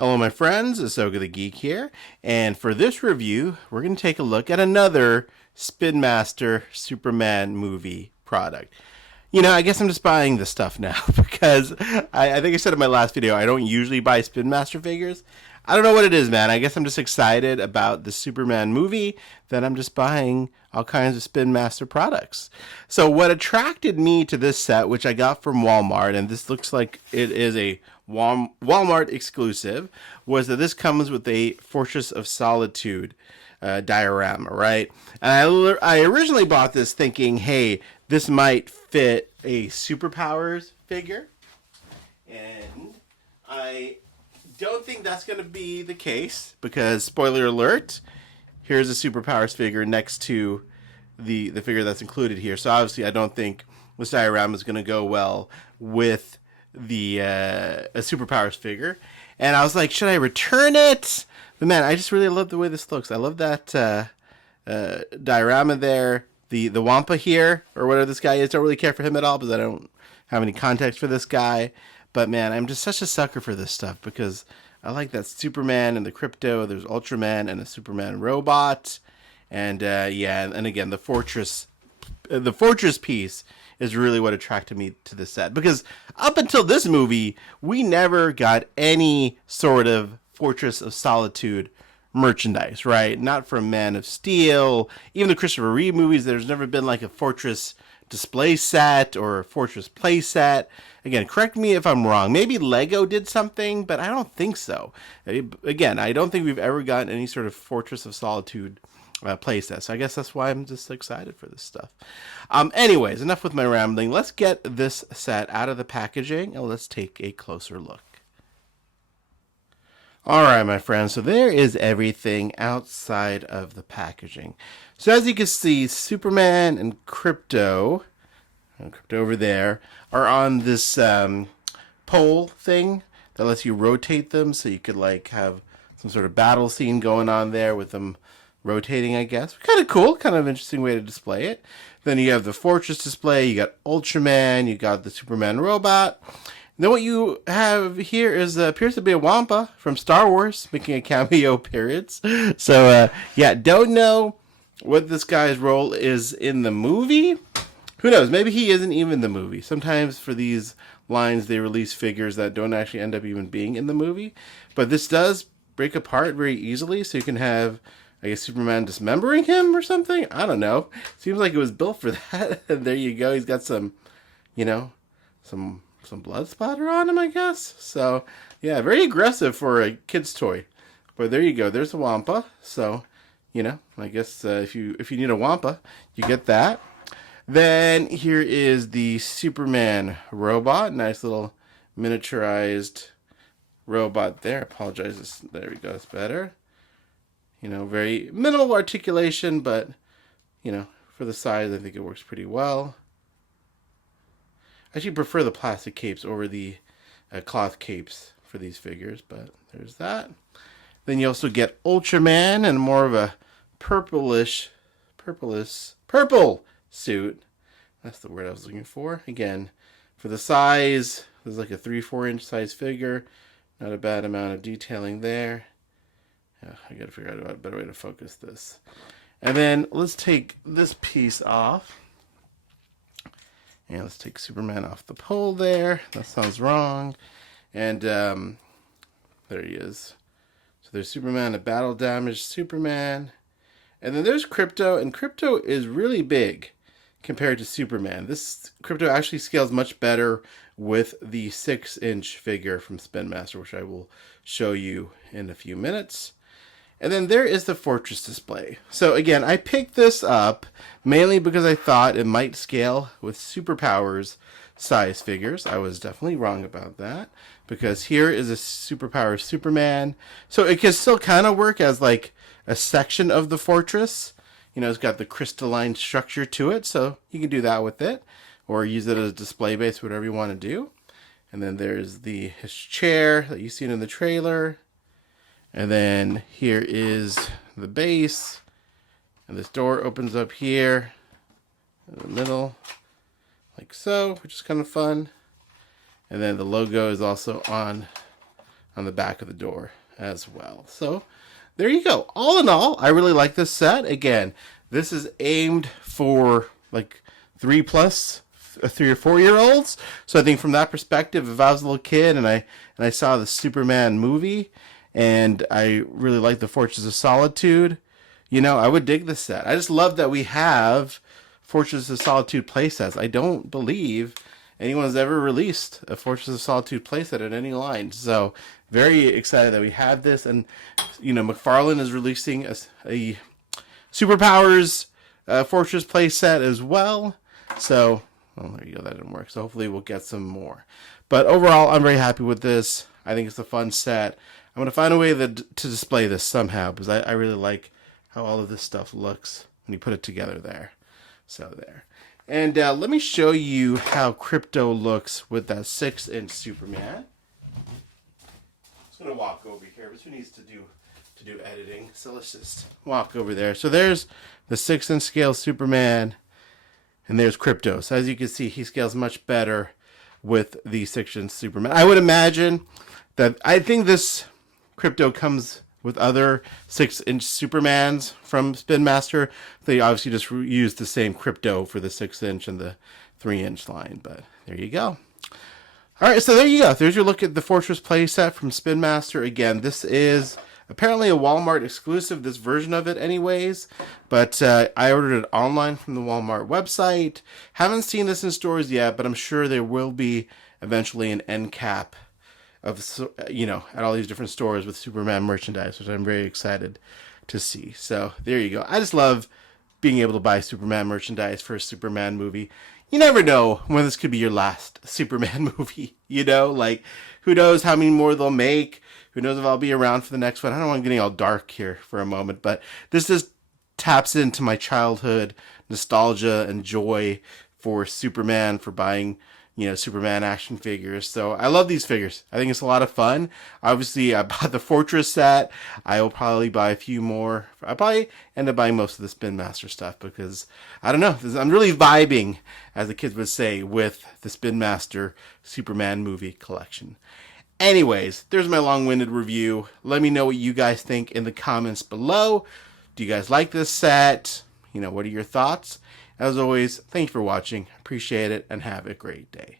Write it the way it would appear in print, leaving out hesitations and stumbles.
Hello my friends, Asoka the Geek here, and for this review, we're going to take a look at another Spin Master Superman movie product. You know, I guess I'm just buying this stuff now because I think I said in my last video, I don't usually buy Spin Master figures. I don't know what it is, man. I guess I'm just excited about the Superman movie that I'm just buying all kinds of Spin Master products. So what attracted me to this set, which I got from Walmart, and this looks like it is a Walmart exclusive, was that this comes with a Fortress of Solitude diorama, right? And I originally bought this thinking, hey, this might fit a Superpowers figure. And I don't think that's going to be the case because, spoiler alert, here's a Superpowers figure next to the figure that's included here. So obviously I don't think this diorama is going to go well with the a Superpowers figure. And I was like, should I return it? But man, I just really love the way this looks. I love that diorama there. The Wampa here, or whatever this guy is, don't really care for him at all because I don't have any context for this guy. But man, I'm just such a sucker for this stuff because I like that Superman and the Crypto. There's Ultraman and a Superman robot. And yeah, and again, the fortress piece is really what attracted me to this set. Because up until this movie, we never got any sort of Fortress of Solitude merchandise, right? Not from Man of Steel, even the Christopher Reeve movies. There's never been like a Fortress display set or a Fortress play set. Again, correct me if I'm wrong. Maybe Lego did something, but I don't think so. Again, I don't think we've ever gotten any sort of Fortress of Solitude play set. So I guess that's why I'm just excited for this stuff. Anyways, enough with my rambling. Let's get this set out of the packaging and let's take a closer look. Alright, my friends, so there is everything outside of the packaging. So as you can see, Superman and Crypto over there, are on this pole thing that lets you rotate them, so you could like have some sort of battle scene going on there with them rotating, I guess. Kind of cool, kind of interesting way to display it. Then you have the Fortress display, you got Ultraman, you got the Superman robot. Then what you have here is appears to be a Wampa from Star Wars making a cameo appearance. So yeah, don't know what this guy's role is in the movie. Who knows? Maybe he isn't even in the movie. Sometimes for these lines they release figures that don't actually end up even being in the movie. But this does break apart very easily, so you can have, I guess, Superman dismembering him or something. I don't know. Seems like it was built for that. And there you go. He's got some, you know, some blood splatter on him, I guess. So, yeah, very aggressive for a kid's toy. But there you go. There's a Wampa. So, you know, I guess if you need a Wampa, you get that. Then here is the Superman robot. Nice little miniaturized robot there. Apologize. There we go. It's better. You know, very minimal articulation, but, you know, for the size, I think it works pretty well. I actually prefer the plastic capes over the cloth capes for these figures, but there's that. Then you also get Ultraman and more of a purple suit. That's the word I was looking for. Again, for the size, there's like a 3-4 inch size figure. Not a bad amount of detailing there. Yeah, I gotta figure out a better way to focus this. And then let's take this piece off. And let's take Superman off the pole there. That sounds wrong. And there he is. So there's Superman, a battle damaged Superman. And then there's Crypto. And Crypto is really big compared to Superman. This Crypto actually scales much better with the 6-inch figure from Spin Master, which I will show you in a few minutes. And then there is the Fortress display. So again, I picked this up mainly because I thought it might scale with Superpowers size figures. I was definitely wrong about that because here is a Superpowers Superman. So it can still kind of work as like a section of the fortress. You know, it's got the crystalline structure to it, so you can do that with it or use it as a display base, whatever you want to do. And then there's his chair that you've seen in the trailer. And then here is the base, and this door opens up here in the middle, like so, which is kind of fun. And then the logo is also on on the back of the door as well. So there you go. All in all, I really like this set. Again, this is aimed for like 3 or 4 year olds. So I think from that perspective, if I was a little kid and I saw the Superman movie and I really like the Fortress of Solitude, you know, I would dig this set. I just love that we have Fortress of Solitude playsets. I don't believe anyone's ever released a Fortress of Solitude playset at any line. So very excited that we have this. And, you know, McFarlane is releasing a Superpowers Fortress playset as well. So, well, there you go. That didn't work. So hopefully we'll get some more. But overall, I'm very happy with this. I think it's a fun set. I'm going to find a way to display this somehow, because I really like how all of this stuff looks when you put it together there. So there. And let me show you how Crypto looks with that 6-inch Superman. I'm just going to walk over here, but who needs to do editing? So let's just walk over there. So there's the 6-inch scale Superman, and there's Crypto. So as you can see, he scales much better with the 6-inch Superman. I would imagine that, I think this Crypto comes with other 6-inch Supermans from Spin Master. They obviously just used the same Crypto for the 6-inch and the 3-inch line, but there you go. All right, so there you go. There's your look at the Fortress playset from Spin Master. Again, this is apparently a Walmart exclusive, this version of it anyways, but I ordered it online from the Walmart website. Haven't seen this in stores yet, but I'm sure there will be eventually an end cap of, you know, at all these different stores with Superman merchandise, which I'm very excited to see. So there you go. I just love being able to buy Superman merchandise for a Superman movie. You never know when this could be your last Superman movie, you know, like who knows how many more they'll make. Who knows if I'll be around for the next one. I don't want getting all dark here for a moment, but this just taps into my childhood nostalgia and joy for Superman, for buying, you know, Superman action figures. So I love these figures. I think it's a lot of fun. Obviously, I bought the Fortress set. I will probably buy a few more. I'll probably end up buying most of the Spin Master stuff because, I don't know, I'm really vibing, as the kids would say, with the Spin Master Superman movie collection. Anyways, there's my long-winded review. Let me know what you guys think in the comments below. Do you guys like this set? You know, what are your thoughts? As always, thank you for watching. Appreciate it, and have a great day.